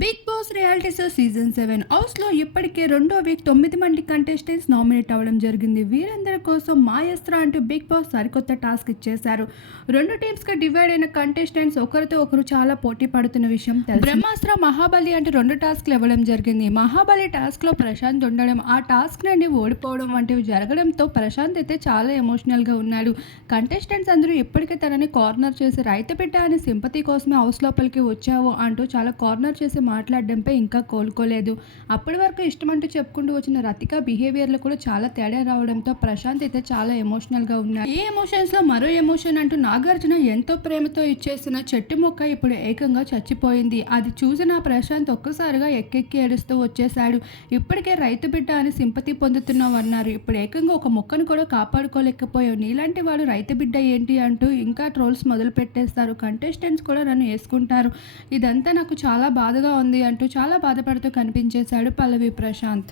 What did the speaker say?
Big Boss reality show season 7 హౌస్లో ఇప్పటికే రెండో వీక్ 9 మంది కంటెస్టెంట్స్ నామినేట్ అవ్వడం జరిగింది. వీరందరి కోసం మాయస్త్ర అంటూ బిగ్ బాస్ సరికొత్త టాస్క్ ఇచ్చేశారు. రెండు టీమ్స్గా డివైడ్ అయిన కంటెస్టెంట్స్ ఒకరితో ఒకరు చాలా పోటీ పడుతున్న విషయం తెలుసు. బ్రహ్మాస్త్ర, మహాబలి అంటూ రెండు టాస్క్లు ఇవ్వడం జరిగింది. మహాబలి టాస్క్లో ప్రశాంత్ ఉండడం, ఆ టాస్క్ నుండి ఓడిపోవడం వంటివి జరగడంతో ప్రశాంత్ అయితే చాలా ఎమోషనల్గా ఉన్నాడు. కంటెస్టెంట్స్ అందరూ ఇప్పటికే తనని కార్నర్ చేసి రైతు బిడ్డ అని సింపతి కోసమే హౌస్ లోపలికి వచ్చావు అంటూ చాలా కార్నర్ చేసి మాట్లాడడంపై ఇంకా కోలుకోలేదు. అప్పటి వరకు ఇష్టమంటూ చెప్పుకుంటూ వచ్చిన రతిక బిహేవియర్లో కూడా చాలా తేడా రావడంతో ప్రశాంత్ అయితే చాలా ఎమోషనల్గా ఉన్నాడు. ఈ ఎమోషన్స్లో మరో ఎమోషన్ అంటూ నాగార్జున ఎంతో ప్రేమతో ఇచ్చేసిన చెట్టు మొక్క ఇప్పుడు ఏకంగా చచ్చిపోయింది. అది చూసిన ప్రశాంత్ ఒక్కసారిగా ఎక్కెక్కి ఏడుస్తూ వచ్చేశాడు. ఇప్పటికే రైతు బిడ్డ అని సింపతి పొందుతున్నావు అన్నారు. ఇప్పుడు ఏకంగా ఒక మొక్కను కూడా కాపాడుకోలేకపోయావు. నీలాంటి వాడు రైతు బిడ్డ ఏంటి అంటూ ఇంకా ట్రోల్స్ మొదలు పెట్టేస్తారు. కంటెస్టెంట్స్ కూడా నన్ను వేసుకుంటారు. ఇదంతా నాకు చాలా బాధగా ఉంది అంటూ చాలా బాధపడుతూ కనిపించేశాడు పల్లవి ప్రశాంత్.